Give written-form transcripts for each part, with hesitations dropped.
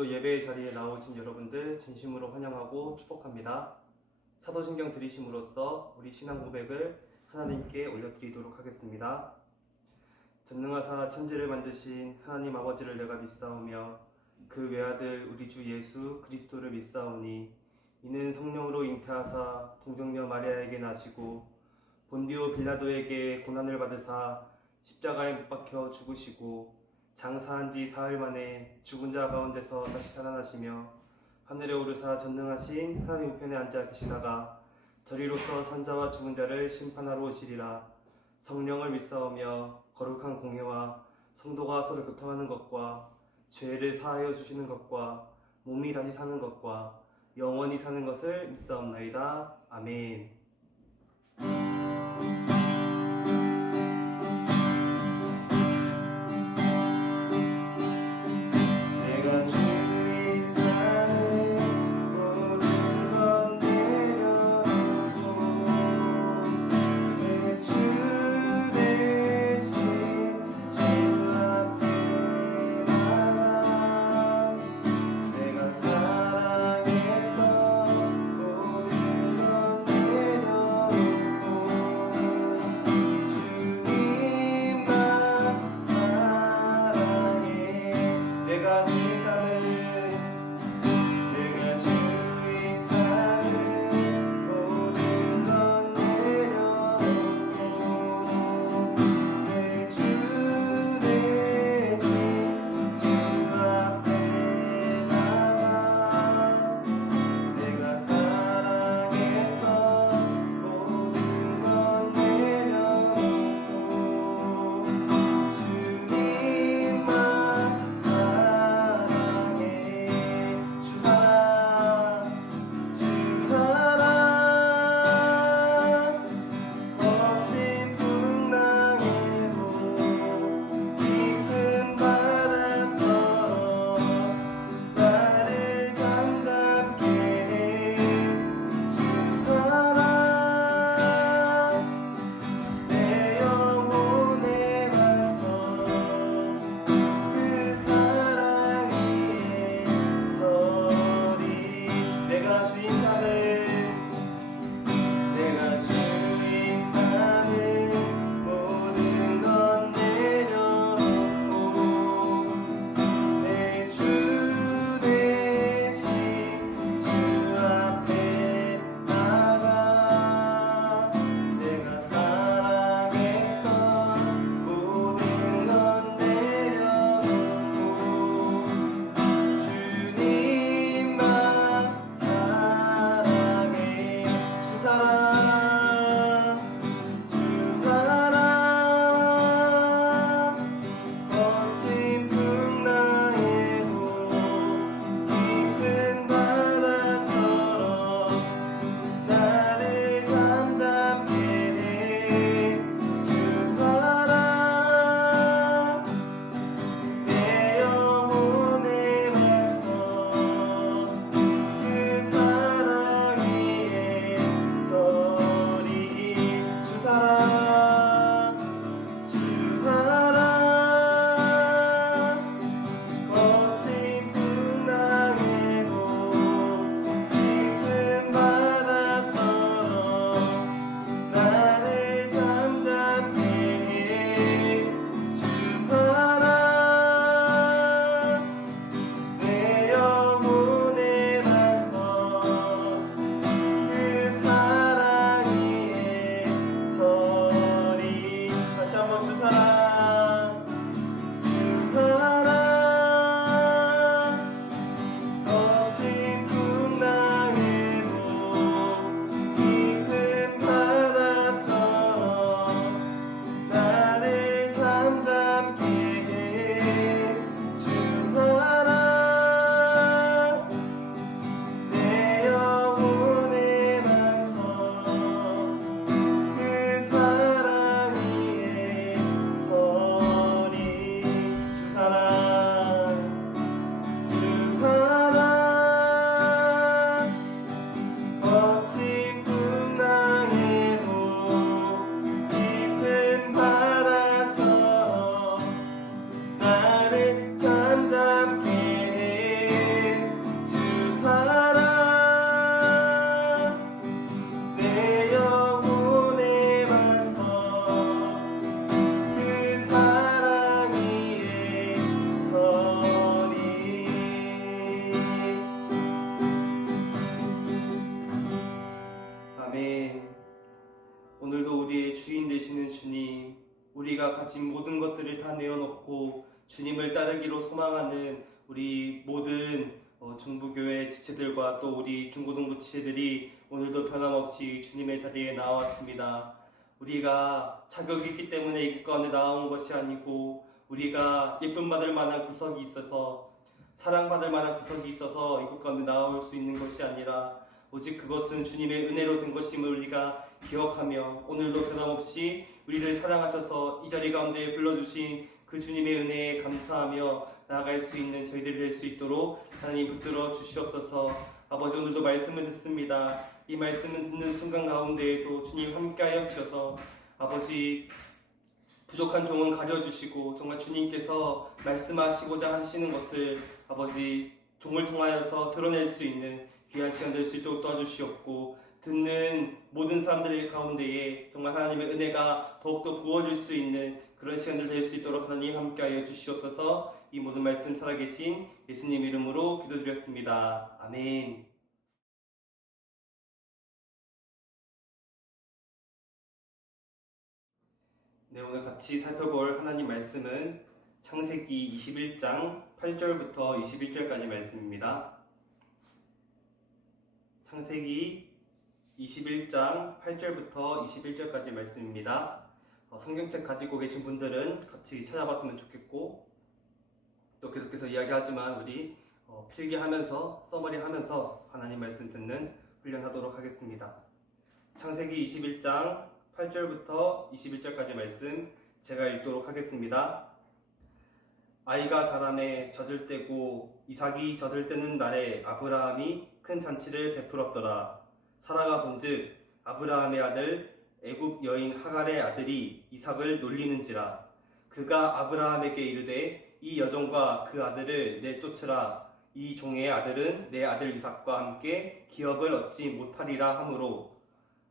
오늘도 예배의 자리에 나오신 여러분들 진심으로 환영하고 축복합니다. 사도신경 들이심으로써 우리 신앙 고백을 하나님께 올려드리도록 하겠습니다. 전능하사 천지를 만드신 하나님 아버지를 내가 믿사오며 그 외아들 우리 주 예수 그리스도를 믿사오니 이는 성령으로 잉태하사 동정녀 마리아에게 나시고 본디오 빌라도에게 고난을 받으사 십자가에 못 박혀 죽으시고 장사한 지 사흘 만에 죽은 자 가운데서 다시 살아나시며 하늘에 오르사 전능하신 하나님 우편에 앉아 계시다가 저리로서 산자와 죽은 자를 심판하러 오시리라. 성령을 믿사오며 거룩한 공회와 성도가 서로 교통하는 것과 죄를 사하여 주시는 것과 몸이 다시 사는 것과 영원히 사는 것을 믿사옵나이다. 아멘. 내가 주 인사를 모든 건 내려놓고 내 주 대신 주 앞에 나가 내가 사랑했던 모든 건 내려놓고 우리가 가진 모든 것들을 다 내어놓고 주님을 따르기로 소망하는 우리 모든 중부교회 지체들과 또 우리 중고등부 지체들이 오늘도 변함없이 주님의 자리에 나왔습니다. 우리가 자격이 있기 때문에 이 가운데 나온 것이 아니고 우리가 예쁨 받을 만한 구석이 있어서 사랑받을 만한 구석이 있어서 이곳 가운데 나올 수 있는 것이 아니라 오직 그것은 주님의 은혜로 된 것임을 우리가 기억하며 오늘도 변함없이 우리를 사랑하셔서 이 자리 가운데 불러주신 그 주님의 은혜에 감사하며 나아갈 수 있는 저희들이 될 수 있도록 하나님 붙들어 주시옵소서. 아버지, 오늘도 말씀을 듣습니다. 이 말씀을 듣는 순간 가운데에도 주님 함께하여 주셔서 아버지 부족한 종은 가려주시고 정말 주님께서 말씀하시고자 하시는 것을 아버지 종을 통하여서 드러낼 수 있는 귀한 시간 될 수 있도록 도와주시옵고 듣는 모든 사람들 가운데에 정말 하나님의 은혜가 더욱더 부어질 수 있는 그런 시간들 될 수 있도록 하나님 함께하여 주시옵소서. 이 모든 말씀 살아계신 예수님 이름으로 기도드렸습니다. 아멘. 네, 오늘 같이 살펴볼 하나님 말씀은 창세기 21장 8절부터 21절까지 말씀입니다. 창세기 21장 8절부터 21절까지 말씀입니다. 성경책 가지고 계신 분들은 같이 찾아봤으면 좋겠고 또 계속해서 이야기하지만 우리 필기하면서 서머리하면서 하나님 말씀 듣는 훈련하도록 하겠습니다. 창세기 21장 8절부터 21절까지 말씀 제가 읽도록 하겠습니다. 아이가 자라매 젖을 떼고 이삭이 젖을 떼는 날에 아브라함이 큰 잔치를 베풀었더라. 사라가 본즉 아브라함의 아들 애굽 여인 하갈의 아들이 이삭을 놀리는지라. 그가 아브라함에게 이르되 이 여종과 그 아들을 내쫓으라. 이 종의 아들은 내 아들 이삭과 함께 기업을 얻지 못하리라 하므로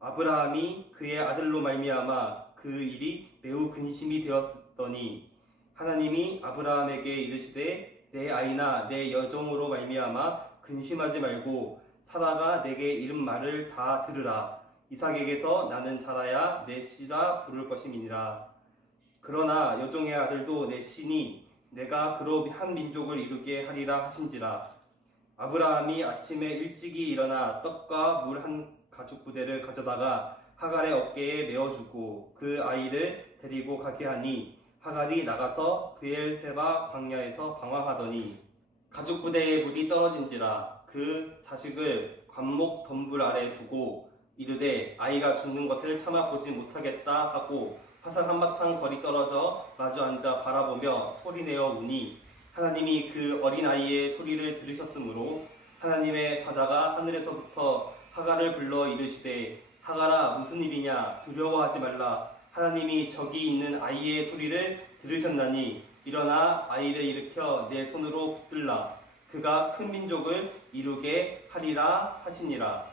아브라함이 그의 아들로 말미암아 그 일이 매우 근심이 되었더니 하나님이 아브라함에게 이르시되 내 아이나 내 여종으로 말미암아 근심하지 말고 사라가 내게 이른 말을 다 들으라. 이삭에게서 나는 자라야 내 씨라 부를 것임이니라. 그러나 여종의 아들도 내 씨니 내가 그로 한 민족을 이루게 하리라 하신지라. 아브라함이 아침에 일찍이 일어나 떡과 물 한 가죽 부대를 가져다가 하갈의 어깨에 메어주고 그 아이를 데리고 가게 하니 하갈이 나가서 브엘세바 광야에서 방황하더니 가죽 부대에 물이 떨어진지라. 그 자식을 관목 덤불 아래 두고 이르되 아이가 죽는 것을 참아 보지 못하겠다 하고 화살 한바탕 거리 떨어져 마주 앉아 바라보며 소리내어 우니 하나님이 그 어린아이의 소리를 들으셨으므로 하나님의 사자가 하늘에서부터 하갈을 불러 이르시되 하갈아 무슨 일이냐 두려워하지 말라. 하나님이 저기 있는 아이의 소리를 들으셨나니 일어나 아이를 일으켜 내 손으로 붙들라. 그가 큰 민족을 이루게 하리라 하시니라.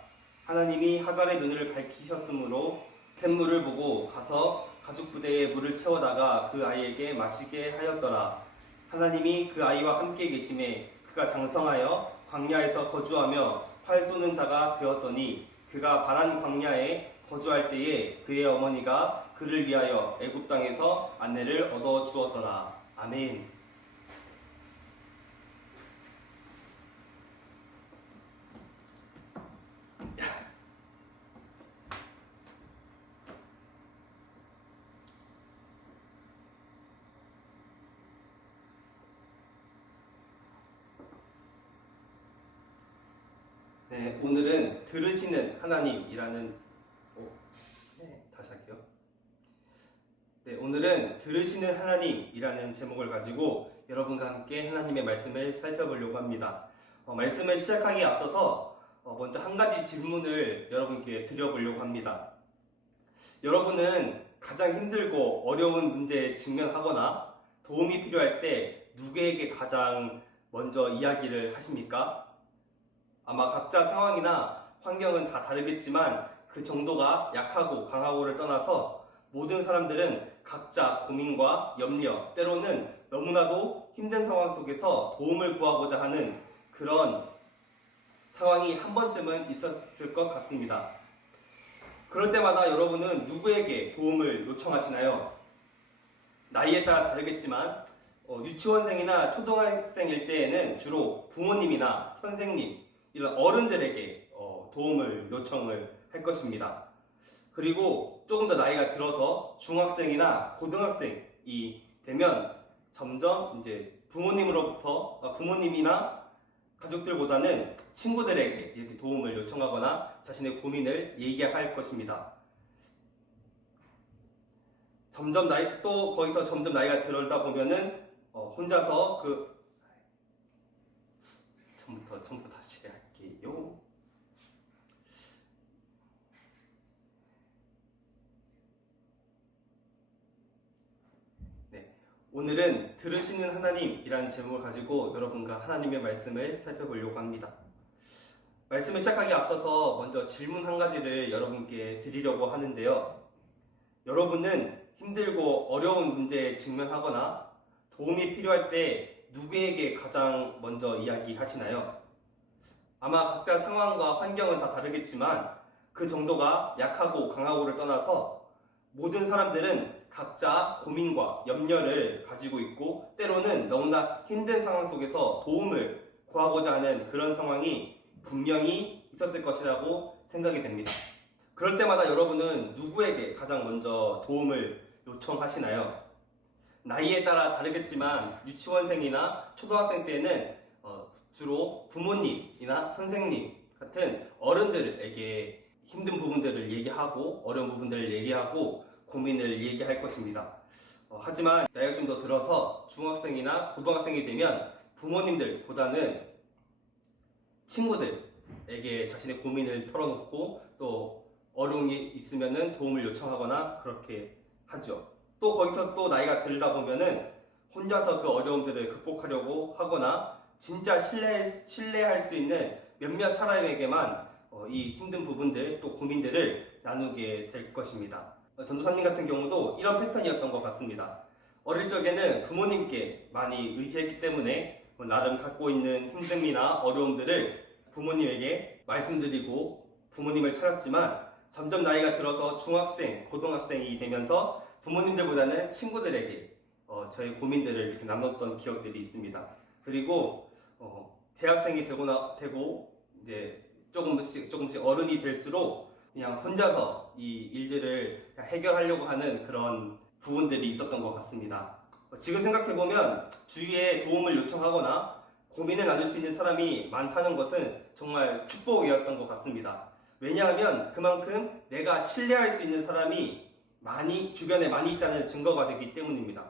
하나님이 하갈의 눈을 밝히셨으므로 샘물을 보고 가서 가죽 부대에 물을 채워다가 그 아이에게 마시게 하였더라. 하나님이 그 아이와 함께 계심에 그가 장성하여 광야에서 거주하며 활 쏘는 자가 되었더니 그가 바란 광야에 거주할 때에 그의 어머니가 그를 위하여 애굽 땅에서 아내를 얻어 주었더라. 아멘. 네, 오늘은 들으시는 하나님이라는 다시 할게요. 네, 오늘은 들으시는 하나님이라는 제목을 가지고 여러분과 함께 하나님의 말씀을 살펴보려고 합니다. 말씀을 시작하기에 앞서서 먼저 한 가지 질문을 여러분께 드려보려고 합니다. 여러분은 가장 힘들고 어려운 문제에 직면하거나 도움이 필요할 때 누구에게 가장 먼저 이야기를 하십니까? 아마 각자 상황이나 환경은 다 다르겠지만 그 정도가 약하고 강하고를 떠나서 모든 사람들은 각자 고민과 염려, 때로는 너무나도 힘든 상황 속에서 도움을 구하고자 하는 그런 상황이 한 번쯤은 있었을 것 같습니다. 그럴 때마다 여러분은 누구에게 도움을 요청하시나요? 나이에 따라 다르겠지만 유치원생이나 초등학생일 때에는 주로 부모님이나 선생님 이런 어른들에게 도움을 요청을 할 것입니다. 그리고 조금 더 나이가 들어서 중학생이나 고등학생이 되면 점점 이제 부모님이나 가족들보다는 친구들에게 이렇게 도움을 요청하거나 자신의 고민을 얘기할 것입니다. 거기서 점점 나이가 들다 보면은 혼자서 처음부터 다시 할게요. 네, 오늘은 들으시는 하나님이라는 제목을 가지고 여러분과 하나님의 말씀을 살펴보려고 합니다. 말씀을 시작하기 앞서서 먼저 질문 한 가지를 여러분께 드리려고 하는데요. 여러분은 힘들고 어려운 문제에 직면하거나 도움이 필요할 때 누구에게 가장 먼저 이야기하시나요? 아마 각자 상황과 환경은 다 다르겠지만 그 정도가 약하고 강하고를 떠나서 모든 사람들은 각자 고민과 염려를 가지고 있고 때로는 너무나 힘든 상황 속에서 도움을 구하고자 하는 그런 상황이 분명히 있었을 것이라고 생각이 됩니다. 그럴 때마다 여러분은 누구에게 가장 먼저 도움을 요청하시나요? 나이에 따라 다르겠지만 유치원생이나 초등학생 때는 주로 부모님이나 선생님 같은 어른들에게 힘든 부분들을 얘기하고 어려운 부분들을 얘기하고 고민을 얘기할 것입니다. 하지만 나이가 좀 더 들어서 중학생이나 고등학생이 되면 부모님들보다는 친구들에게 자신의 고민을 털어놓고 또 어려움이 있으면 도움을 요청하거나 그렇게 하죠. 또 거기서 또 나이가 들다 보면은 혼자서 그 어려움들을 극복하려고 하거나 진짜 신뢰할 수 있는 몇몇 사람에게만 이 힘든 부분들 또 고민들을 나누게 될 것입니다. 전도사님 같은 경우도 이런 패턴이었던 것 같습니다. 어릴 적에는 부모님께 많이 의지했기 때문에 나름 갖고 있는 힘듦이나 어려움들을 부모님에게 말씀드리고 부모님을 찾았지만 점점 나이가 들어서 중학생, 고등학생이 되면서 부모님들보다는 친구들에게 저희 고민들을 이렇게 나눴던 기억들이 있습니다. 그리고 대학생이 되고 이제 조금씩 어른이 될수록 그냥 혼자서 이 일들을 해결하려고 하는 그런 부분들이 있었던 것 같습니다. 지금 생각해보면 주위에 도움을 요청하거나 고민을 나눌 수 있는 사람이 많다는 것은 정말 축복이었던 것 같습니다. 왜냐하면 그만큼 내가 신뢰할 수 있는 사람이 주변에 많이 있다는 증거가 되기 때문입니다.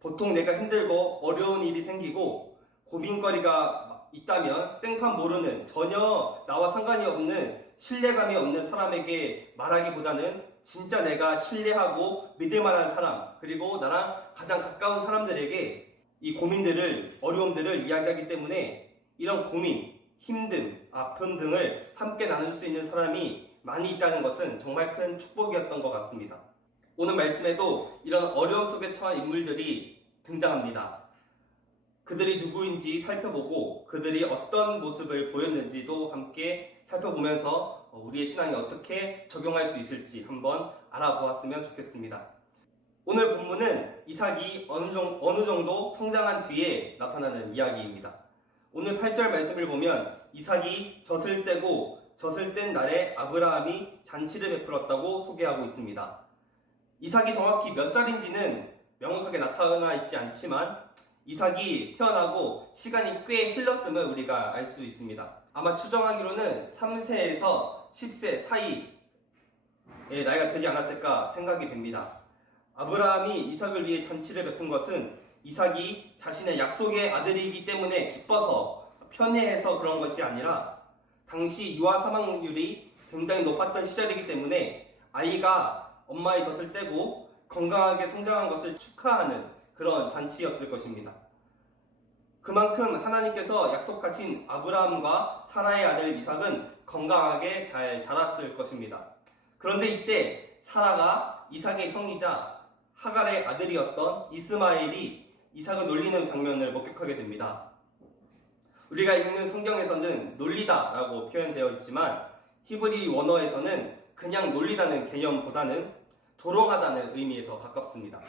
보통 내가 힘들고 어려운 일이 생기고 고민거리가 있다면 생판 모르는 전혀 나와 상관이 없는 신뢰감이 없는 사람에게 말하기보다는 진짜 내가 신뢰하고 믿을 만한 사람 그리고 나랑 가장 가까운 사람들에게 이 고민들을 어려움들을 이야기하기 때문에 이런 고민, 힘듦, 아픔 등을 함께 나눌 수 있는 사람이 많이 있다는 것은 정말 큰 축복이었던 것 같습니다. 오늘 말씀에도 이런 어려움 속에 처한 인물들이 등장합니다. 그들이 누구인지 살펴보고 그들이 어떤 모습을 보였는지도 함께 살펴보면서 우리의 신앙이 어떻게 적용할 수 있을지 한번 알아보았으면 좋겠습니다. 오늘 본문은 이삭이 어느 정도 성장한 뒤에 나타나는 이야기입니다. 오늘 8절 말씀을 보면 이삭이 젖을 떼고 젖을 뗀 날에 아브라함이 잔치를 베풀었다고 소개하고 있습니다. 이삭이 정확히 몇 살인지는 명확하게 나타나 있지 않지만 이삭이 태어나고 시간이 꽤 흘렀음을 우리가 알 수 있습니다. 아마 추정하기로는 3세에서 10세 사이의 나이가 되지 않았을까 생각이 됩니다. 아브라함이 이삭을 위해 잔치를 베푼 것은 이삭이 자신의 약속의 아들이기 때문에 기뻐서 편애해서 그런 것이 아니라 당시 유아 사망률이 굉장히 높았던 시절이기 때문에 아이가 엄마의 젖을 떼고 건강하게 성장한 것을 축하하는 그런 잔치였을 것입니다. 그만큼 하나님께서 약속하신 아브라함과 사라의 아들 이삭은 건강하게 잘 자랐을 것입니다. 그런데 이때 사라가 이삭의 형이자 하갈의 아들이었던 이스마엘이 이삭을 놀리는 장면을 목격하게 됩니다. 우리가 읽는 성경에서는 놀리다라고 표현되어 있지만 히브리 원어에서는 그냥 놀리다는 개념보다는 조롱하다는 의미에 더 가깝습니다.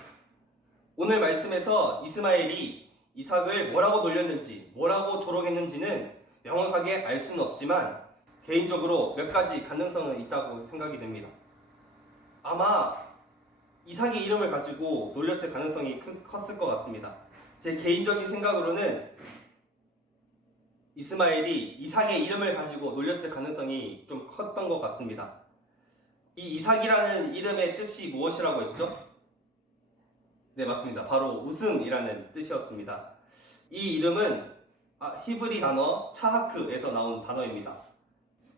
오늘 말씀에서 이스마엘이 이삭을 뭐라고 놀렸는지, 뭐라고 조롱했는지는 명확하게 알 수는 없지만 개인적으로 몇 가지 가능성은 있다고 생각이 됩니다. 아마 이삭의 이름을 가지고 놀렸을 가능성이 컸을 것 같습니다. 제 개인적인 생각으로는 이스마엘이 이삭의 이름을 가지고 놀렸을 가능성이 좀 컸던 것 같습니다. 이 이삭이라는 이름의 뜻이 무엇이라고 했죠? 네, 맞습니다. 바로 웃음이라는 뜻이었습니다. 이 이름은 히브리 단어 차하크에서 나온 단어입니다.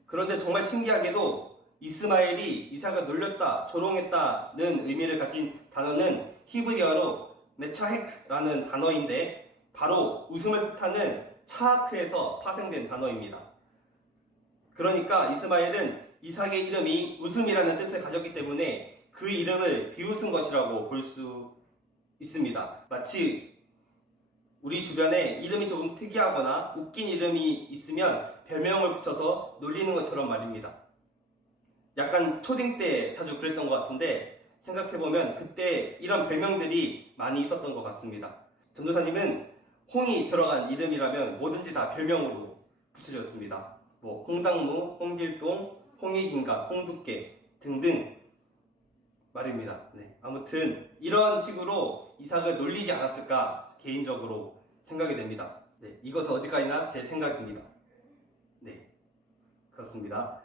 그런데 정말 신기하게도 이스마엘이 이삭을 놀렸다, 조롱했다는 의미를 가진 단어는 히브리어로 메차헤크라는 단어인데 바로 웃음을 뜻하는 차하크에서 파생된 단어입니다. 그러니까 이스마엘은 이삭의 이름이 웃음이라는 뜻을 가졌기 때문에 그 이름을 비웃은 것이라고 볼 수 있습니다. 마치 우리 주변에 이름이 조금 특이하거나 웃긴 이름이 있으면 별명을 붙여서 놀리는 것처럼 말입니다. 약간 초딩 때 자주 그랬던 것 같은데 생각해보면 그때 이런 별명들이 많이 있었던 것 같습니다. 전도사님은 홍이 들어간 이름이라면 뭐든지 다 별명으로 붙여줬습니다. 홍당무, 홍길동, 홍익인가, 홍두깨 등등 말입니다. 네, 아무튼 이런 식으로 이삭을 놀리지 않았을까 개인적으로 생각이 됩니다. 네, 이것은 어디까지나 제 생각입니다. 네, 그렇습니다.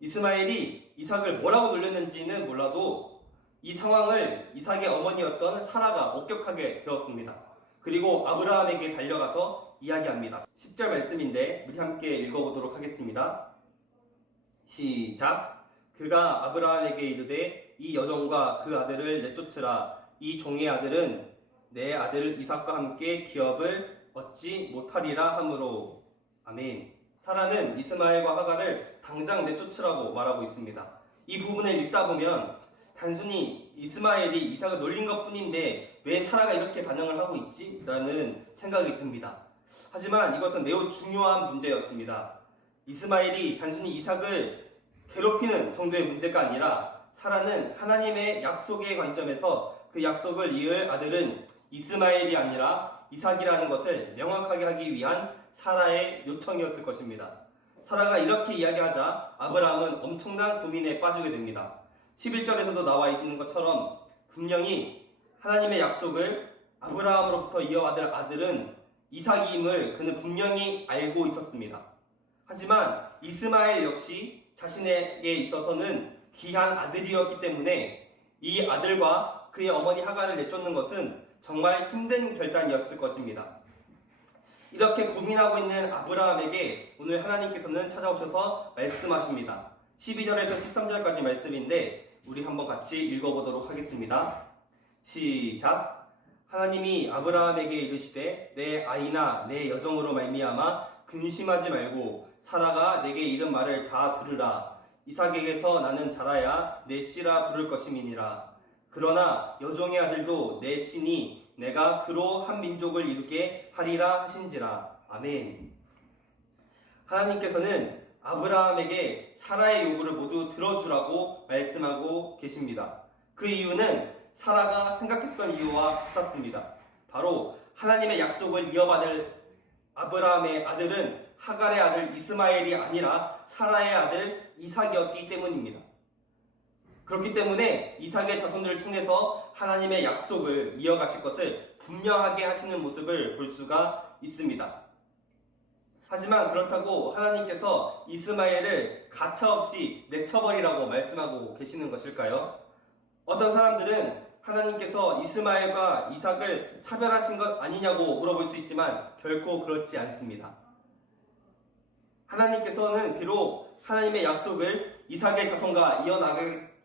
이스마엘이 이삭을 뭐라고 놀렸는지는 몰라도 이 상황을 이삭의 어머니였던 사라가 목격하게 되었습니다. 그리고 아브라함에게 달려가서 이야기합니다. 10절 말씀인데 우리 함께 읽어보도록 하겠습니다. 시작. 그가 아브라함에게 이르되 이 여종과 그 아들을 내쫓으라. 이 종의 아들은 내 아들 이삭과 함께 기업을 얻지 못하리라 하므로. 아멘. 사라는 이스마엘과 하갈을 당장 내쫓으라고 말하고 있습니다. 이 부분을 읽다 보면 단순히 이스마엘이 이삭을 놀린 것 뿐인데 왜 사라가 이렇게 반응을 하고 있지? 라는 생각이 듭니다. 하지만 이것은 매우 중요한 문제였습니다. 이스마엘이 단순히 이삭을 괴롭히는 정도의 문제가 아니라 사라는 하나님의 약속의 관점에서 그 약속을 이을 아들은 이스마엘이 아니라 이삭이라는 것을 명확하게 하기 위한 사라의 요청이었을 것입니다. 사라가 이렇게 이야기하자 아브라함은 엄청난 고민에 빠지게 됩니다. 11절에서도 나와 있는 것처럼 분명히 하나님의 약속을 아브라함으로부터 이어받을 아들은 이삭임을 그는 분명히 알고 있었습니다. 하지만 이스마엘 역시 자신에게 있어서는 귀한 아들이었기 때문에 이 아들과 그의 어머니 하갈을 내쫓는 것은 정말 힘든 결단이었을 것입니다. 이렇게 고민하고 있는 아브라함에게 오늘 하나님께서는 찾아오셔서 말씀하십니다. 12절에서 13절까지 말씀인데 우리 한번 같이 읽어보도록 하겠습니다. 시작. 하나님이 아브라함에게 이르시되 내 아이나 내 여종으로 말미암아 근심하지 말고 사라가 내게 이른 말을 다 들으라. 이삭에게서 나는 자라야 내 씨라 부를 것임이니라. 그러나 여종의 아들도 내 씨니 내가 그로 한 민족을 이루게 하리라 하신지라. 아멘. 하나님께서는 아브라함에게 사라의 요구를 모두 들어주라고 말씀하고 계십니다. 그 이유는 사라가 생각했던 이유와 같았습니다. 바로 하나님의 약속을 이어받을 아브라함의 아들은 하갈의 아들 이스마엘이 아니라 사라의 아들 이삭이었기 때문입니다. 그렇기 때문에 이삭의 자손들을 통해서 하나님의 약속을 이어가실 것을 분명하게 하시는 모습을 볼 수가 있습니다. 하지만 그렇다고 하나님께서 이스마엘을 가차없이 내쳐버리라고 말씀하고 계시는 것일까요? 어떤 사람들은 하나님께서 이스마엘과 이삭을 차별하신 것 아니냐고 물어볼 수 있지만 결코 그렇지 않습니다. 하나님께서는 비록 하나님의 약속을 이삭의 자손과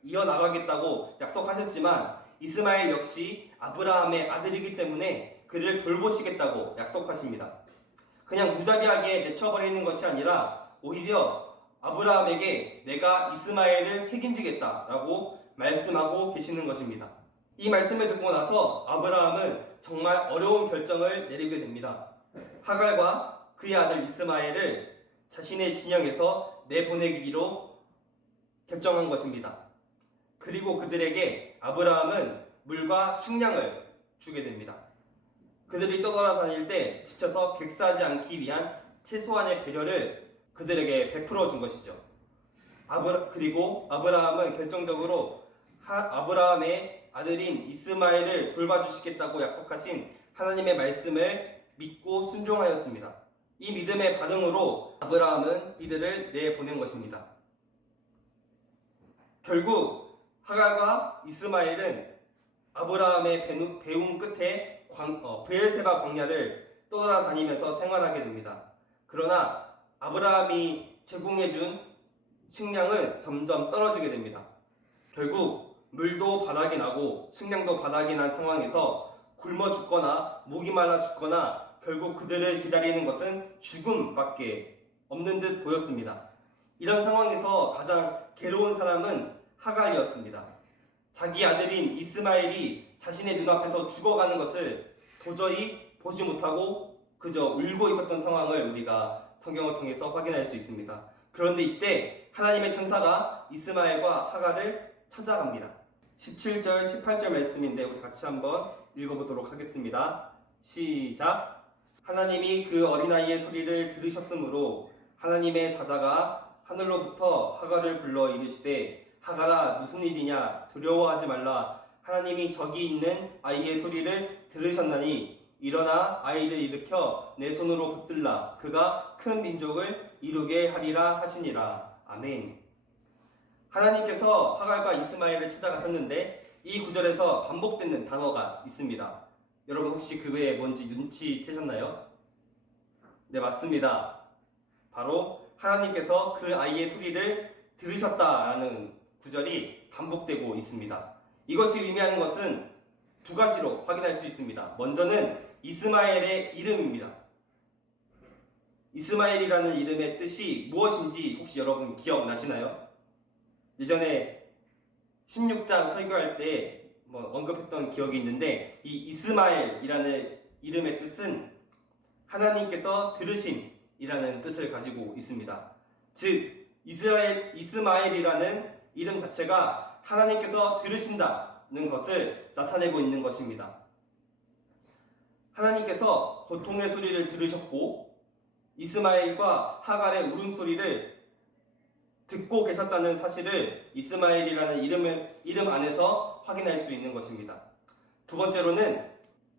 이어나가겠다고 약속하셨지만 이스마엘 역시 아브라함의 아들이기 때문에 그를 돌보시겠다고 약속하십니다. 그냥 무자비하게 내쳐버리는 것이 아니라 오히려 아브라함에게 내가 이스마엘을 책임지겠다라고 말씀하고 계시는 것입니다. 이 말씀을 듣고 나서 아브라함은 정말 어려운 결정을 내리게 됩니다. 하갈과 그의 아들 이스마엘을 자신의 진영에서 내보내기로 결정한 것입니다. 그리고 그들에게 아브라함은 물과 식량을 주게 됩니다. 그들이 떠돌아다닐 때 지쳐서 객사하지 않기 위한 최소한의 배려를 그들에게 베풀어 준 것이죠. 그리고 아브라함은 결정적으로 아브라함의 아들인 이스마엘을 돌봐주시겠다고 약속하신 하나님의 말씀을 믿고 순종하였습니다. 이 믿음의 반응으로 아브라함은 이들을 내보낸 것입니다. 결국 하갈과 이스마엘은 아브라함의 배움 끝에 브엘세바 광야를 떠돌아다니면서 생활하게 됩니다. 그러나 아브라함이 제공해준 식량은 점점 떨어지게 됩니다. 결국 물도 바닥이 나고 식량도 바닥이 난 상황에서 굶어 죽거나 목이 말라 죽거나 결국 그들을 기다리는 것은 죽음밖에 없는 듯 보였습니다. 이런 상황에서 가장 괴로운 사람은 하갈이었습니다. 자기 아들인 이스마엘이 자신의 눈앞에서 죽어가는 것을 도저히 보지 못하고 그저 울고 있었던 상황을 우리가 성경을 통해서 확인할 수 있습니다. 그런데 이때 하나님의 천사가 이스마엘과 하갈을 찾아갑니다. 17절, 18절 말씀인데 우리 같이 한번 읽어보도록 하겠습니다. 시작! 하나님이 그 어린아이의 소리를 들으셨으므로 하나님의 사자가 하늘로부터 하갈을 불러 이르시되 하갈아 무슨 일이냐 두려워하지 말라 하나님이 저기 있는 아이의 소리를 들으셨나니 일어나 아이를 일으켜 내 손으로 붙들라 그가 큰 민족을 이루게 하리라 하시니라. 아멘. 하나님께서 하갈과 이스마엘을 찾아가셨는데 이 구절에서 반복되는 단어가 있습니다. 여러분 혹시 그게 뭔지 눈치채셨나요? 네, 맞습니다. 바로 하나님께서 그 아이의 소리를 들으셨다라는 구절이 반복되고 있습니다. 이것이 의미하는 것은 두 가지로 확인할 수 있습니다. 먼저는 이스마엘의 이름입니다. 이스마엘이라는 이름의 뜻이 무엇인지 혹시 여러분 기억나시나요? 예전에 16장 설교할 때 언급했던 기억이 있는데 이 이스마엘이라는 이름의 뜻은 하나님께서 들으신이라는 뜻을 가지고 있습니다. 즉 이스마엘이라는 이름 자체가 하나님께서 들으신다는 것을 나타내고 있는 것입니다. 하나님께서 고통의 소리를 들으셨고 이스마엘과 하갈의 울음소리를 듣고 계셨다는 사실을 이스마엘이라는 이름 안에서 확인할 수 있는 것입니다. 두 번째로는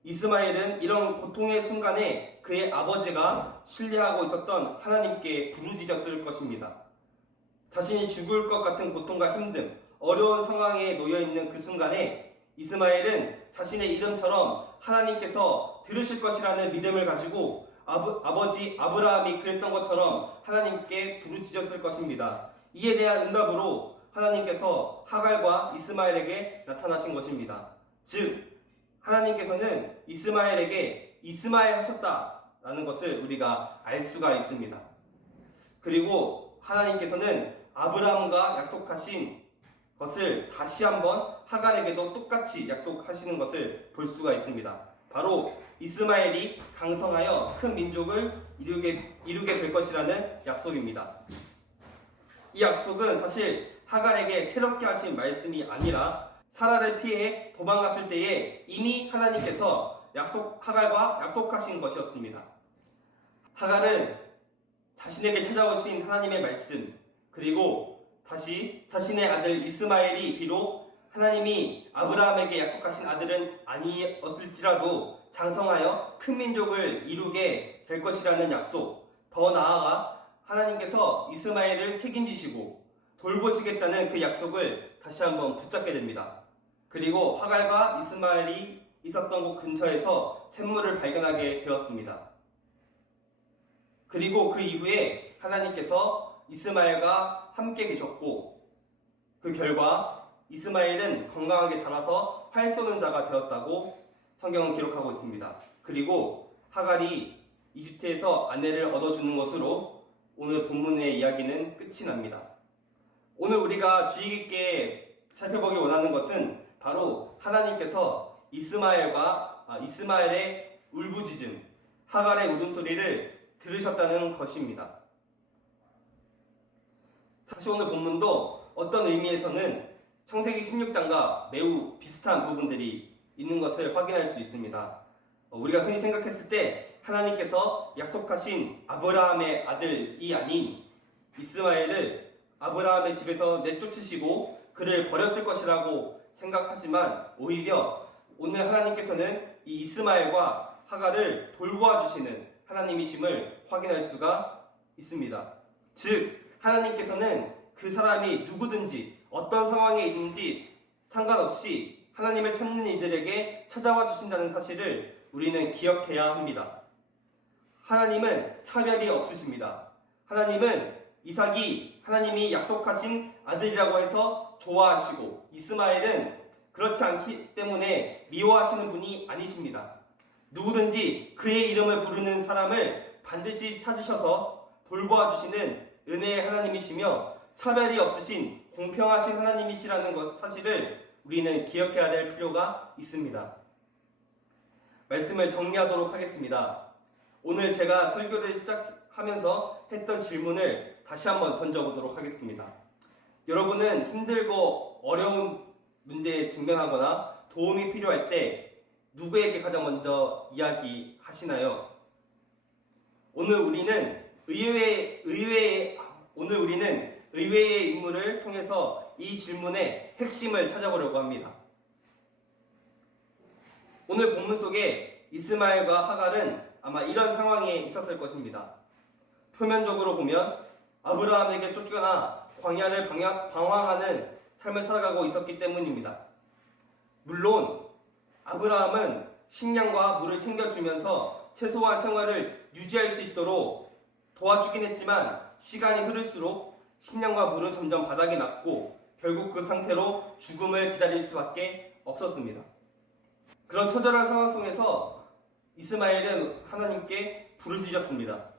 이스마엘은 이런 고통의 순간에 그의 아버지가 신뢰하고 있었던 하나님께 부르짖었을 것입니다. 자신이 죽을 것 같은 고통과 힘듦, 어려운 상황에 놓여있는 그 순간에 이스마엘은 자신의 이름처럼 하나님께서 들으실 것이라는 믿음을 가지고 아버지 아브라함이 그랬던 것처럼 하나님께 부르짖었을 것입니다. 이에 대한 응답으로 하나님께서 하갈과 이스마엘에게 나타나신 것입니다. 즉 하나님께서는 이스마엘에게 이스마엘 하셨다라는 것을 우리가 알 수가 있습니다. 그리고 하나님께서는 아브라함과 약속하신 것을 다시 한번 하갈에게도 똑같이 약속하시는 것을 볼 수가 있습니다. 바로 이스마엘이 강성하여 큰 민족을 이루게 될 것이라는 약속입니다. 이 약속은 사실 하갈에게 새롭게 하신 말씀이 아니라 사라를 피해 도망갔을 때에 이미 하나님께서 하갈과 약속하신 것이었습니다. 하갈은 자신에게 찾아오신 하나님의 말씀 그리고 다시 자신의 아들 이스마엘이 비록 하나님이 아브라함에게 약속하신 아들은 아니었을지라도 장성하여 큰 민족을 이루게 될 것이라는 약속, 더 나아가 하나님께서 이스마엘을 책임지시고 돌보시겠다는 그 약속을 다시 한번 붙잡게 됩니다. 그리고 하갈과 이스마엘이 있었던 곳 근처에서 샘물을 발견하게 되었습니다. 그리고 그 이후에 하나님께서 이스마엘과 함께 계셨고 그 결과 이스마엘은 건강하게 자라서 활 쏘는 자가 되었다고 성경은 기록하고 있습니다. 그리고 하갈이 이집트에서 아내를 얻어주는 것으로 오늘 본문의 이야기는 끝이 납니다. 오늘 우리가 주의 깊게 살펴보기 원하는 것은 바로 하나님께서 이스마엘의 울부짖음, 하갈의 울음소리를 들으셨다는 것입니다. 사실 오늘 본문도 어떤 의미에서는 창세기 16장과 매우 비슷한 부분들이 있는 것을 확인할 수 있습니다. 우리가 흔히 생각했을 때 하나님께서 약속하신 아브라함의 아들이 아닌 이스마엘을 아브라함의 집에서 내쫓으시고 그를 버렸을 것이라고 생각하지만 오히려 오늘 하나님께서는 이 이스마엘과 하갈을 돌보아 주시는 하나님이심을 확인할 수가 있습니다. 즉 하나님께서는 그 사람이 누구든지 어떤 상황에 있는지 상관없이 하나님을 찾는 이들에게 찾아와 주신다는 사실을 우리는 기억해야 합니다. 하나님은 차별이 없으십니다. 하나님은 이삭이 하나님이 약속하신 아들이라고 해서 좋아하시고 이스마엘은 그렇지 않기 때문에 미워하시는 분이 아니십니다. 누구든지 그의 이름을 부르는 사람을 반드시 찾으셔서 돌보아 주시는 은혜의 하나님이시며 차별이 없으신 공평하신 하나님이시라는 사실을 우리는 기억해야 될 필요가 있습니다. 말씀을 정리하도록 하겠습니다. 오늘 제가 설교를 시작하면서 했던 질문을 다시 한번 던져보도록 하겠습니다. 여러분은 힘들고 어려운 문제에 직면하거나 도움이 필요할 때 누구에게 가장 먼저 이야기하시나요? 오늘 우리는 의외의 인물을 통해서 이 질문의 핵심을 찾아보려고 합니다. 오늘 본문 속에 이스마엘과 하갈은 아마 이런 상황에 있었을 것입니다. 표면적으로 보면 아브라함에게 쫓겨나 광야를 방황하는 삶을 살아가고 있었기 때문입니다. 물론 아브라함은 식량과 물을 챙겨주면서 최소한 생활을 유지할 수 있도록 도와주긴 했지만 시간이 흐를수록 식량과 물은 점점 바닥이 났고 결국 그 상태로 죽음을 기다릴 수밖에 없었습니다. 그런 처절한 상황 속에서 이스마엘은 하나님께 부르짖었습니다.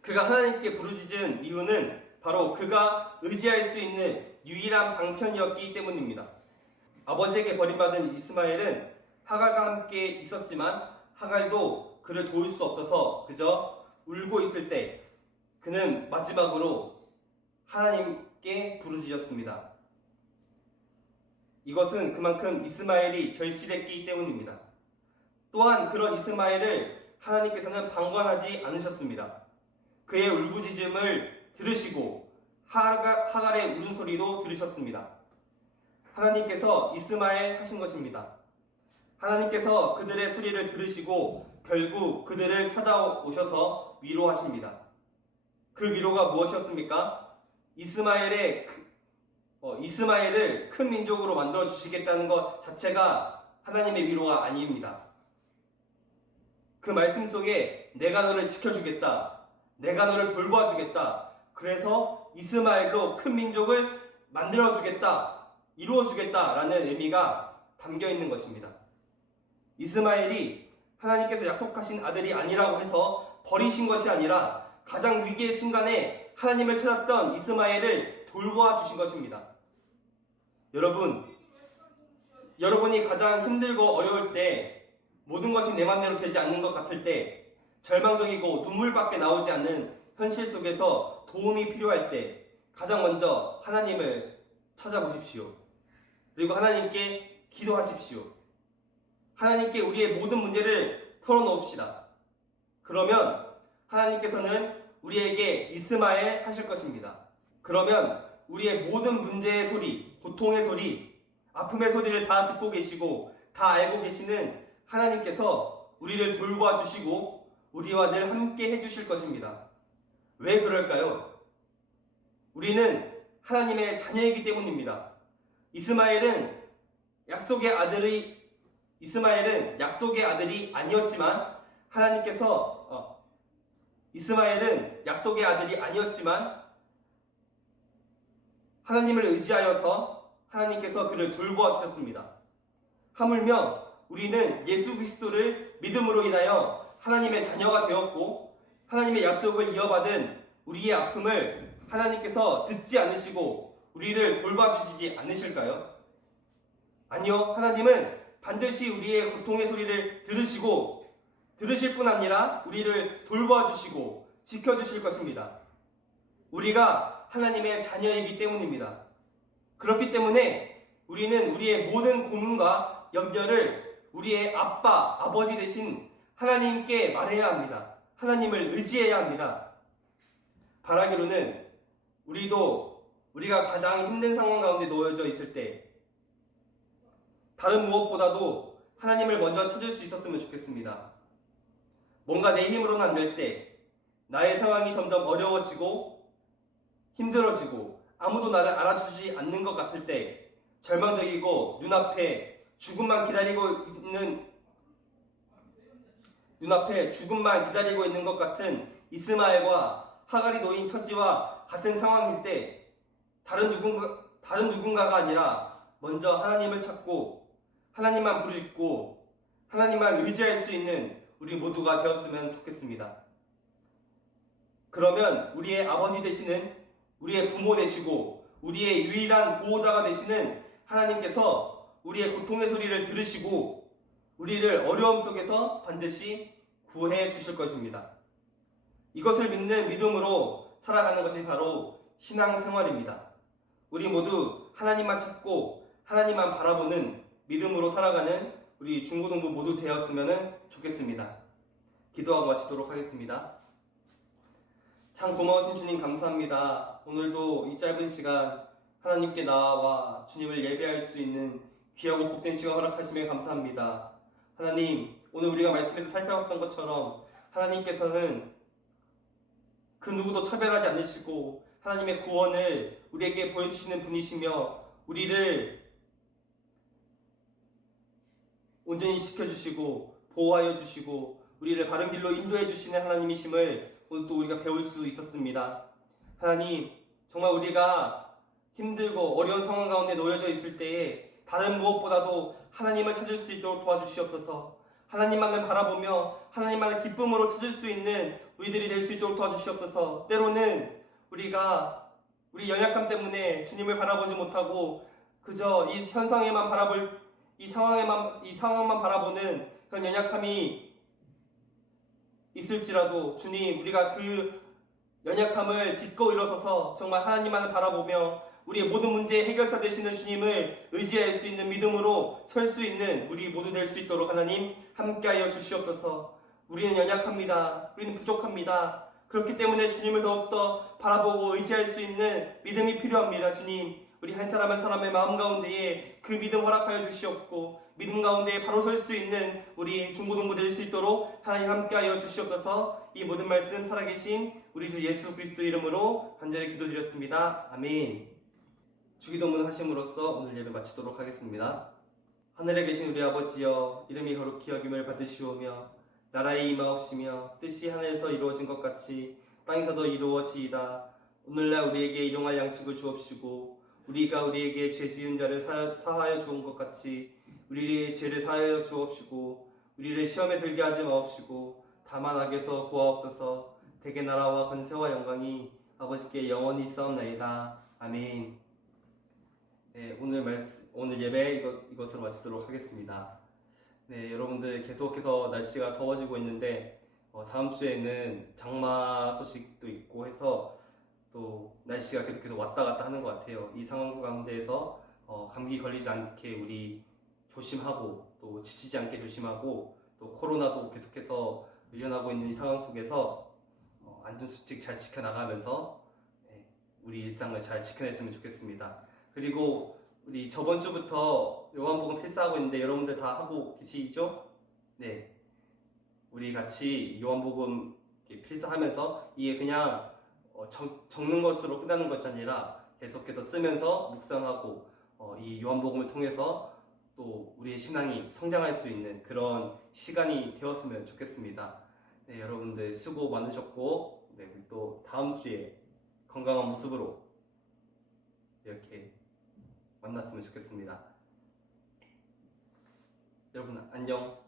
그가 하나님께 부르짖은 이유는 바로 그가 의지할 수 있는 유일한 방편이었기 때문입니다. 아버지에게 버림받은 이스마엘은 하갈과 함께 있었지만 하갈도 그를 도울 수 없어서 그저 울고 있을 때 그는 마지막으로 하나님께 부르짖었습니다. 이것은 그만큼 이스마엘이 결실했기 때문입니다. 또한 그런 이스마엘을 하나님께서는 방관하지 않으셨습니다. 그의 울부짖음을 들으시고 하갈의 울음소리도 들으셨습니다. 하나님께서 이스마엘 하신 것입니다. 하나님께서 그들의 소리를 들으시고 결국 그들을 찾아오셔서 위로하십니다. 그 위로가 무엇이었습니까? 이스마엘을 큰 민족으로 만들어 주시겠다는 것 자체가 하나님의 위로가 아닙니다. 그 말씀 속에 내가 너를 지켜주겠다. 내가 너를 돌보아 주겠다. 그래서 이스마엘로 큰 민족을 만들어 주겠다. 이루어 주겠다라는 의미가 담겨 있는 것입니다. 이스마엘이 하나님께서 약속하신 아들이 아니라고 해서 버리신 것이 아니라 가장 위기의 순간에 하나님을 찾았던 이스마엘을 돌보아 주신 것입니다. 여러분이 가장 힘들고 어려울 때, 모든 것이 내 맘대로 되지 않는 것 같을 때, 절망적이고 눈물밖에 나오지 않는 현실 속에서 도움이 필요할 때 가장 먼저 하나님을 찾아보십시오. 그리고 하나님께 기도하십시오. 하나님께 우리의 모든 문제를 털어놓읍시다. 그러면 하나님께서는 우리에게 이스마엘 하실 것입니다. 그러면 우리의 모든 문제의 소리, 고통의 소리, 아픔의 소리를 다 듣고 계시고 다 알고 계시는 하나님께서 우리를 돌보아 주시고 우리와 늘 함께 해주실 것입니다. 왜 그럴까요? 우리는 하나님의 자녀이기 때문입니다. 이스마엘은 약속의 아들이 아니었지만 하나님을 의지하여서 하나님께서 그를 돌보아 주셨습니다. 하물며 우리는 예수 그리스도를 믿음으로 인하여 하나님의 자녀가 되었고 하나님의 약속을 이어받은 우리의 아픔을 하나님께서 듣지 않으시고 우리를 돌봐주시지 않으실까요? 아니요, 하나님은 반드시 우리의 고통의 소리를 들으실 뿐 아니라 우리를 돌봐주시고 지켜주실 것입니다. 우리가 하나님의 자녀이기 때문입니다. 그렇기 때문에 우리는 우리의 모든 고민과 염려를 우리의 아빠, 아버지 되신 하나님께 말해야 합니다. 하나님을 의지해야 합니다. 바라기로는 우리도 우리가 가장 힘든 상황 가운데 놓여져 있을 때 다른 무엇보다도 하나님을 먼저 찾을 수 있었으면 좋겠습니다. 뭔가 내 힘으로는 안 될 때, 나의 상황이 점점 어려워지고 힘들어지고 아무도 나를 알아주지 않는 것 같을 때, 절망적이고 눈앞에 죽음만 기다리고 있는 것 같은 이스마엘과 하갈이 놓인 처지와 같은 상황일 때 다른 누군가가 아니라 먼저 하나님을 찾고 하나님만 부르짖고 하나님만 의지할 수 있는 우리 모두가 되었으면 좋겠습니다. 그러면 우리의 아버지 되시는, 우리의 부모 되시고 우리의 유일한 보호자가 되시는 하나님께서 우리의 고통의 소리를 들으시고 우리를 어려움 속에서 반드시 구해 주실 것입니다. 이것을 믿는 믿음으로 살아가는 것이 바로 신앙생활입니다. 우리 모두 하나님만 찾고 하나님만 바라보는 믿음으로 살아가는 우리 중고등부 모두 되었으면 좋겠습니다. 기도하고 마치도록 하겠습니다. 참 고마우신 주님 감사합니다. 오늘도 이 짧은 시간 하나님께 나와 주님을 예배할 수 있는 귀하고 복된 시간 허락하심에 감사합니다. 하나님, 오늘 우리가 말씀에서 살펴봤던 것처럼 하나님께서는 그 누구도 차별하지 않으시고 하나님의 구원을 우리에게 보여주시는 분이시며 우리를 온전히 지켜주시고 보호하여 주시고 우리를 바른 길로 인도해 주시는 하나님이심을 오늘 또 우리가 배울 수 있었습니다. 하나님, 정말 우리가 힘들고 어려운 상황 가운데 놓여져 있을 때에 다른 무엇보다도 하나님을 찾을 수 있도록 도와주시옵소서. 하나님만을 바라보며 하나님만을 기쁨으로 찾을 수 있는 우리들이 될 수 있도록 도와주시옵소서. 때로는 우리가 우리 연약함 때문에 주님을 바라보지 못하고 그저 이 현상에만 이 상황만 바라보는 그런 연약함이 있을지라도 주님, 우리가 그 연약함을 딛고 일어서서 정말 하나님만을 바라보며 우리의 모든 문제의 해결사 되시는 주님을 의지할 수 있는 믿음으로 설 수 있는 우리 모두 될 수 있도록 하나님 함께하여 주시옵소서. 우리는 연약합니다. 우리는 부족합니다. 그렇기 때문에 주님을 더욱더 바라보고 의지할 수 있는 믿음이 필요합니다. 주님, 우리 한 사람 한 사람의 마음 가운데에 그 믿음 허락하여 주시옵고 믿음 가운데에 바로 설 수 있는 우리 중고등부 될 수 있도록 하나님 함께하여 주시옵소서. 이 모든 말씀 살아계신 우리 주 예수 그리스도 이름으로 간절히 기도드렸습니다. 아멘. 주기도문 하심으로써 오늘 예배 마치도록 하겠습니다. 하늘에 계신 우리 아버지여, 이름이 거룩히 여김을 받으시오며 나라의 임하옵시며 뜻이 하늘에서 이루어진 것 같이 땅에서도 이루어지이다. 오늘날 우리에게 일용할 양식을 주옵시고 우리가 우리에게 죄 지은 자를 사하여 주온 것 같이 우리의 죄를 사하여 주옵시고 우리를 시험에 들게 하지 마옵시고 다만 악에서 구하옵소서. 대개 나라와 권세와 영광이 아버지께 영원히 있사옵나이다. 아멘. 네, 오늘 예배 이것으로 마치도록 하겠습니다. 네, 여러분들 계속해서 날씨가 더워지고 있는데 다음 주에는 장마 소식도 있고 해서 또 날씨가 계속해서 왔다 갔다 하는 것 같아요. 이 상황 가운데에서 감기 걸리지 않게 우리 조심하고 또 지치지 않게 조심하고 또 코로나도 계속해서 밀려나고 있는 이 상황 속에서 안전수칙 잘 지켜나가면서 우리 일상을 잘 지켜냈으면 좋겠습니다. 그리고 우리 저번 주부터 요한복음 필사하고 있는데 여러분들 다 하고 계시죠? 네, 우리 같이 요한복음 필사하면서 이게 그냥 적는 것으로 끝나는 것이 아니라 계속해서 쓰면서 묵상하고 이 요한복음을 통해서 또 우리의 신앙이 성장할 수 있는 그런 시간이 되었으면 좋겠습니다. 네, 여러분들 수고 많으셨고 우리 또 다음 주에 건강한 모습으로 이렇게 만났으면 좋겠습니다. 여러분 안녕.